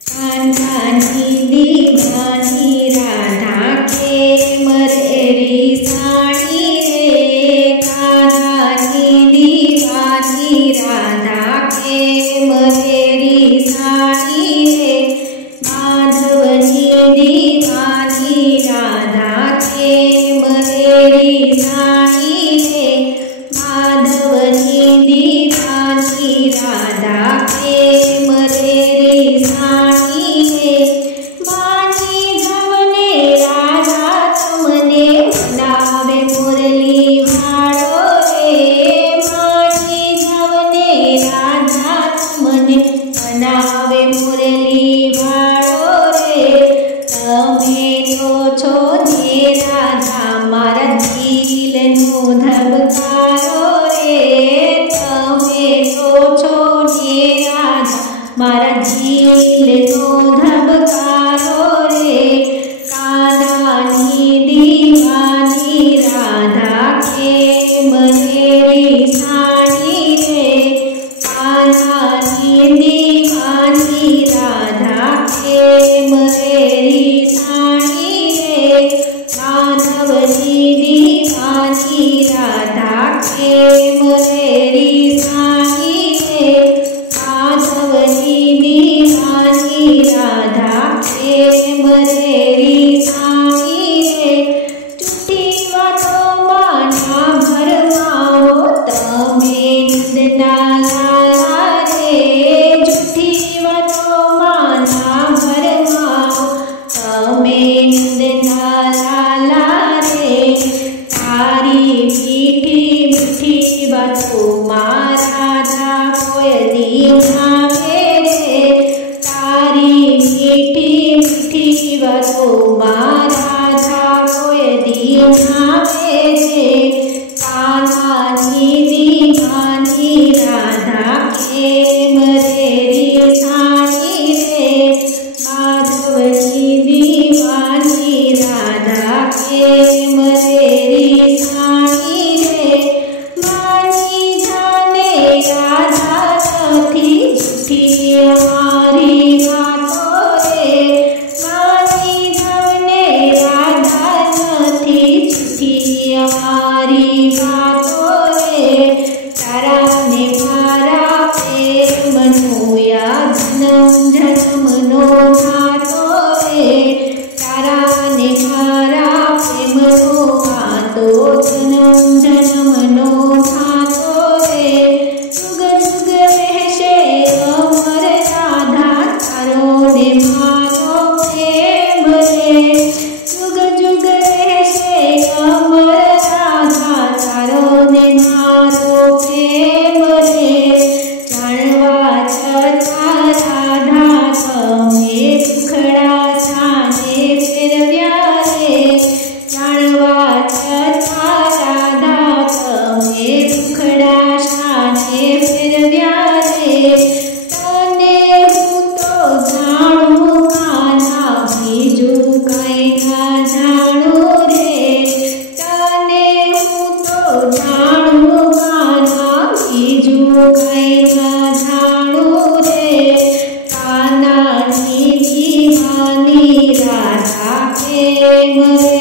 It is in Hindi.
कान्हानी दीवानी राधा के मरेरी साड़ी रे। कान्हानी दीवानी राधा के मरेरी साड़ी रे। माधवनी दीवानी राधा के मरेरी साड़ी रे। माधवनी दीवानी राधा के मरेरी साड़ी रे। बानी धवने राधा तमने मनावे मुरली भाड़ो रे। बानी धवने राधा तमने मनावे मुरली भाड़ो रे। तमे तो छो ने राधा मारा दिलनो धबकारो रे। तमे तो छो ने राधा मारा दिलनो धबकारो रे। कान्हानी दीवानी राधा के मरेरी साड़ी रे। कान्हानी दीवानी राधा के मरेरी साड़ी रे। माधवनी दीवानी राधा के मरेरी साड़ी रे। माधवनी दीवानी राधा के मरेरी साड़ी रे। टूटी वातो माना भरमाओ तमे नंदना लाला रे। झूठी वातो माना भरमाओ तमे नंदना लाला रे। तारी मीठी मीठी बातो राधा कोयली नावे रे। तारी मीठी मीठी बातो राधा कोयली नावे रे। कान्हानी दीवानी राधा के मरेरी साड़ी रे। माधवनी दीवानी राधा के मरेरी साड़ी रे। मानी जाने राधा सखी झूठी हमारी बातों रे। मानी जाने राधा सखी झूठी हमारी बातों रे। तारा ने मारा प्रेम मनोया जन्म जन्म नो घातो रे। तारा ने मारा प्रेम नो घातो जन्म जन्म नो घातो रे। जुग जुग रहशे अमर राधा तारो ने मारो प्रेम रे। जुग जुग रहशे अमर राधा तारो ने मारो प्रेम रे। जाणवा छता राधा तमे दुखड़ा छाने फेरव्या रे। जाणवा छता राधा तमे दुखड़ा छाने फेरव्या रे। तने हूँ तो जाणू कान्हा बीजू कई ना जाणू रे। तने हूँ तो जाणू कान्हा बीजू कई ना जाणू रे। कान्हानी दीवानी राधा के मरे